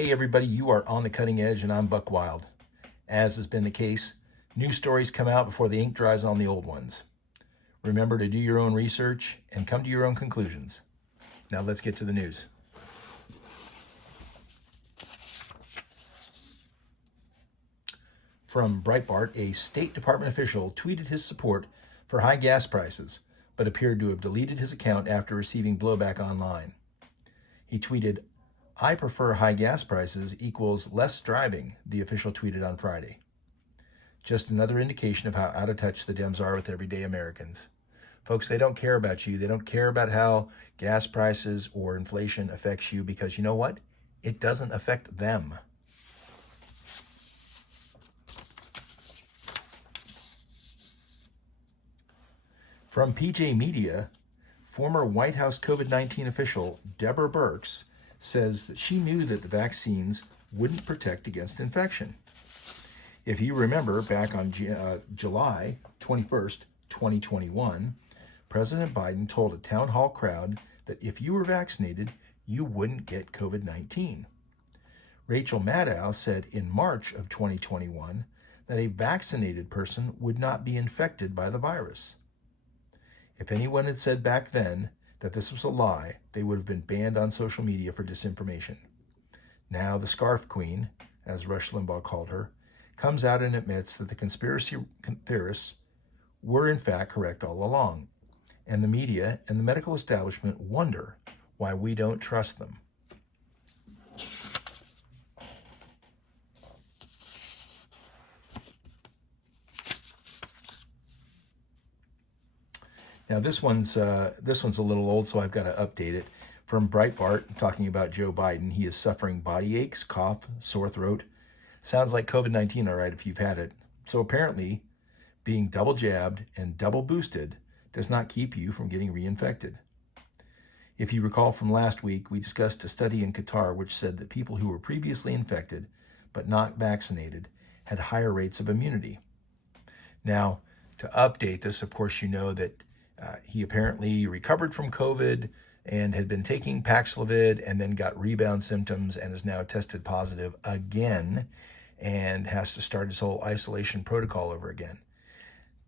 Hey everybody, you are on the cutting edge and I'm Buck Wild. As has been the case, new stories come out before the ink dries on the old ones. Remember to do your own research and come to your own conclusions. Now let's get to the news. From Breitbart, a State Department official tweeted his support for high gas prices, but appeared to have deleted his account after receiving blowback online. He tweeted, "I prefer high gas prices equals less driving," the official tweeted on Friday. Just another indication of how out of touch the Dems are with everyday Americans. Folks, they don't care about you. They don't care about how gas prices or inflation affects you because you know what? It doesn't affect them. From PJ Media, former White House COVID-19 official Deborah Birx says that she knew that the vaccines wouldn't protect against infection. If you remember, back on July 21st, 2021, President Biden told a town hall crowd that if you were vaccinated, you wouldn't get COVID-19. Rachel Maddow said in March of 2021 that a vaccinated person would not be infected by the virus. If anyone had said back then that this was a lie, they would have been banned on social media for disinformation. Now the Scarf Queen, as Rush Limbaugh called her, comes out and admits that the conspiracy theorists were in fact correct all along, and the media and the medical establishment wonder why we don't trust them. Now this one's a little old, so I've got to update it. From Breitbart, talking about Joe Biden, he is suffering body aches, cough, sore throat. Sounds like COVID-19, all right, if you've had it. So apparently, being double jabbed and double boosted does not keep you from getting reinfected. If you recall from last week, we discussed a study in Qatar which said that people who were previously infected but not vaccinated had higher rates of immunity. Now, to update this, of course, you know that he apparently recovered from COVID and had been taking Paxlovid and then got rebound symptoms and is now tested positive again and has to start his whole isolation protocol over again.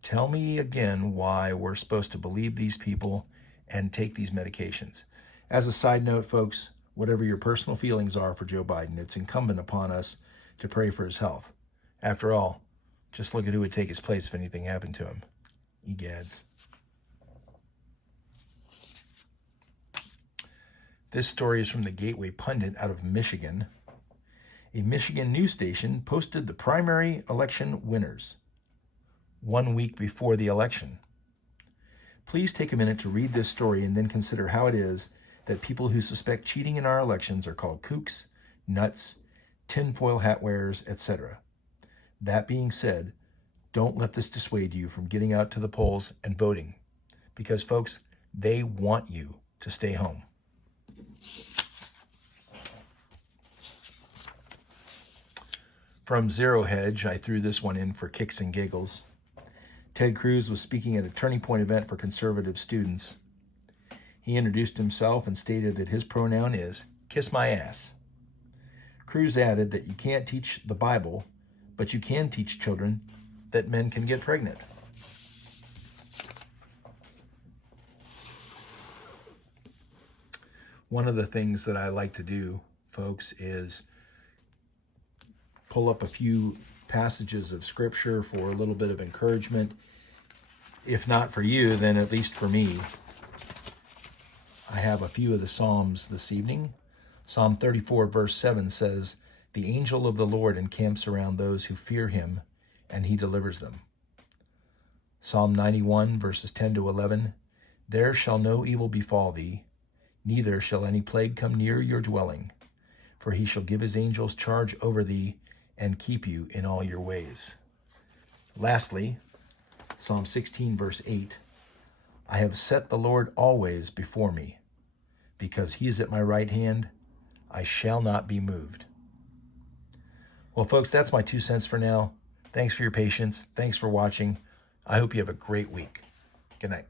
Tell me again why we're supposed to believe these people and take these medications. As a side note, folks, whatever your personal feelings are for Joe Biden, it's incumbent upon us to pray for his health. After all, just look at who would take his place if anything happened to him. Egads. This story is from the Gateway Pundit out of Michigan. A Michigan news station posted the primary election winners 1 week before the election. Please take a minute to read this story and then consider how it is that people who suspect cheating in our elections are called kooks, nuts, tinfoil hat wearers, etc. That being said, don't let this dissuade you from getting out to the polls and voting, because folks, they want you to stay home. From Zero Hedge, I threw this one in for kicks and giggles. Ted Cruz was speaking at a Turning Point event for conservative students. He introduced himself and stated that his pronoun is kiss my ass. Cruz added that you can't teach the Bible, but you can teach children that men can get pregnant. One of the things that I like to do, folks, is pull up a few passages of scripture for a little bit of encouragement. If not for you, then at least for me. I have a few of the Psalms this evening. Psalm 34 verse 7 says, "The angel of the Lord encamps around those who fear him, and he delivers them." Psalm 91 verses 10 to 11, "There shall no evil befall thee, neither shall any plague come near your dwelling. For he shall give his angels charge over thee, and keep you in all your ways." Lastly, Psalm 16 verse 8, "I have set the Lord always before me. Because he is at my right hand, I shall not be moved." Well, folks, that's my 2 cents for now. Thanks for your patience. Thanks for watching. I hope you have a great week. Good night.